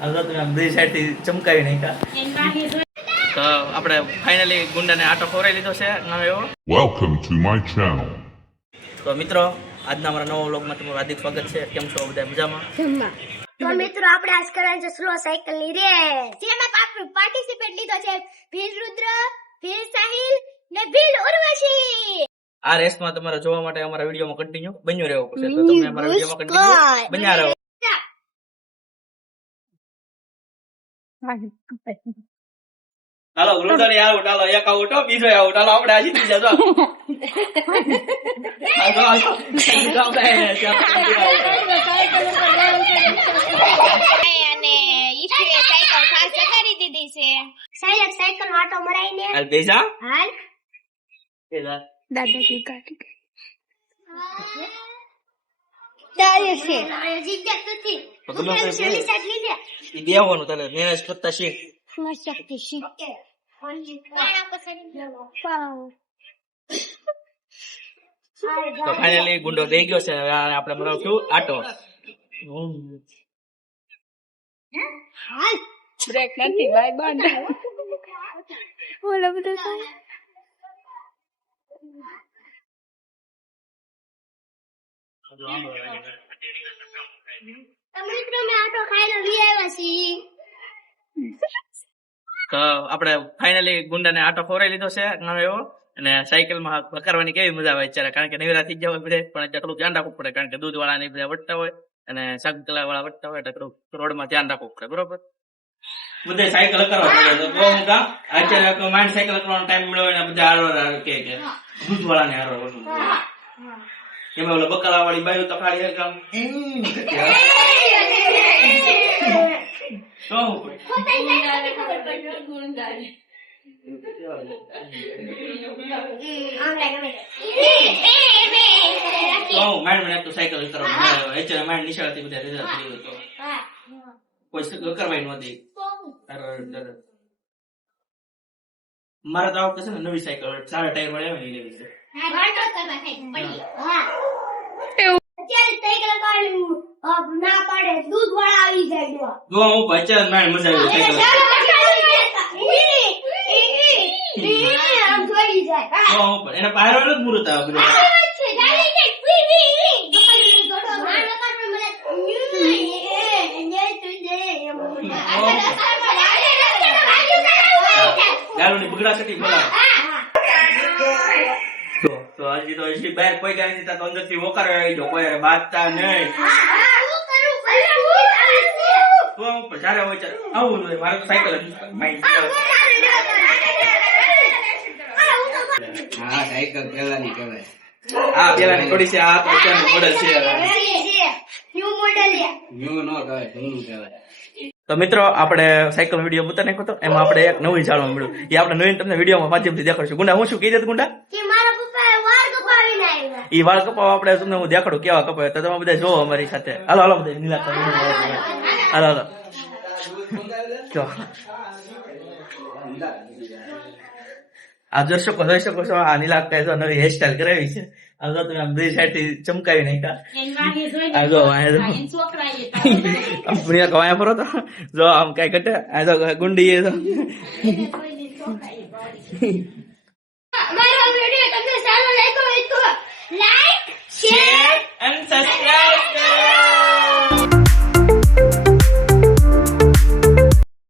હવે તમે આમ બે સાઈડ થી ચમકાવી નાખ્યા. તો આપણે ફાઇનલી ગુંડાને આટો ખવડાવી લીધો છે નવો એવો. Welcome to my channel. તો મિત્રો આજના અમારા નવા વ્લોગમાં તમારું હાર્દિક સ્વાગત છે. કેમ છો બધા મજામાં? તો મિત્રો આપણે આજ કરવાની છે સ્લો સાયકલ ની રેસ, જેમાં આપણે પાર્ટિસિપેટ લીધો છે ભીલ રુદ્ર, ભીલ સાહિલ ને ભીલ ઉર્વશી. આ રેસમાં તમારે જોવા માટે અમારા વિડીયોમાં કન્ટિન્યુ બન્યો રહેવું પડશે. તો તમે અમારા વિડીયોમાં કન્ટિન્યુ બન્યા રહો. હાલો રુદ્રની આઉટ, હાલો એક આઉટ, બીજો આઉટ, હાલો આપણે આ જીતી જજો. હાલો હાલો અને ઈફે સાયકલ ફાસ્ટ કરી દીધી છે. સાયકલ સાયકલ વાટો મરાઈને હાલ બેસા હાલ બેસા દાદા की गाड़ी તારે છે જીજ્ઞા તુથી તો ગમે તે છેલ્લી સાઈડ લીધે ઈ દેવાનું તારે મેનેજ કરતા શીખ. મસ્ત શક્તિ છે. ઓકે પાણા પસંદ પાવ. તો ફાઇનલી ગુંડો દઈ ગયો છે. હવે આપણે મરાવશું આટો. હાલ બ્રેક નથી ભાઈ બંધ બોલો બધું મિત્રો મે આટો ખાઈને લઈ આવ્યા છીએ. તો આપણે ફાઇનલી ગુંડાને આટો ખવડાવી લીધો છે નવો એવો. અને સાયકલમાં વકારવાની કેવી મજા આવે અત્યારે, કારણ કે નવીરા થઈ ગયા હોય બધે, પણ એટલું ધ્યાન રાખવું પડે, કારણ કે દૂધ વાળા ને બધા વટતા હોય અને શાકભાજી વાળા વટતા હોય, એટલે રોડમાં ધ્યાન રાખવું પડે. બરોબર, બધે સાયકલ કરવા પડે. તો બહુ મોટા અત્યારે માઇન્ડ સાયકલ કરવાનો ટાઈમ મળ્યો ને બધા હારો કે દૂધ વાળા ને હારો એમાં ઓલો બકરા વાળી બાયુ તફાડી કામ સાયકલ કરવા માઇન્ડ નિશાળથી બધા રિઝલ્ટ થયું તો કોઈ કરવાય નહોતી. મારે તો આ વખતે છે ને નવી સાયકલ સારા ટાયર વાળી આવે ને લેવી છે. અત્યારે સાયકલ કાઢી ના પાડે દૂધ વાળા આવી જાય જો હું પચાસ માઇન્ડ મજા આવી સાયકલ આમ જોડી જાય એને પાયરો જ મુહૂર્ત આવે બધું. ગાલુની બગડાસટી બોલાવે. તો હજી તો હજી બહાર કોઈ ગાય નથી, તો અંદર થી ઓકાર આવી જાવ, કોઈ બાજતા નહીં. તો ચારે હોય ચાલે આવું જોઈએ. મારે તો સાયકલ હા સાયકલ પેલાની કહેવાય. હા પેલાની થોડી છે, આ તો અત્યારનું મોડેલ છે. ન્યુ નો કહેવાય, જૂનું કહેવાય. તો મિત્રો આપણે સાયકલ વિડીયો મૂકતા નાખ્યો હતો, એમાં આપણે એક નવી જાણવા મળ્યું. એ આપણે નવીન તમને વિડીયોમાં માધ્યમથી દેખાડશું. ગુંડા હું શું કહી દે ગુંડા? ઈ વાળ કપાવા આપણે તમને હું દેખાડું કેવા કપાય, તો તમે બધા જોવો અમારી સાથે. હાલો હાલો બધા નીલા હાલો હાલો જો આ દર્શકો જોઈ શકો છો. આ નીલાકાએ જો નવી હેરસ્ટાઈલ કરાવી છે. આ જો તમે આમ બે સાઈડ થી ચમકાવી નાખ્યા. આ જો વાયા ફરો તો જો આમ કઈ ઘટે. આ જો ગુંડી એ અમારો વિડિયો તમને સારો લાગ્યો હોય તો લાઈક, શેર and subscribe.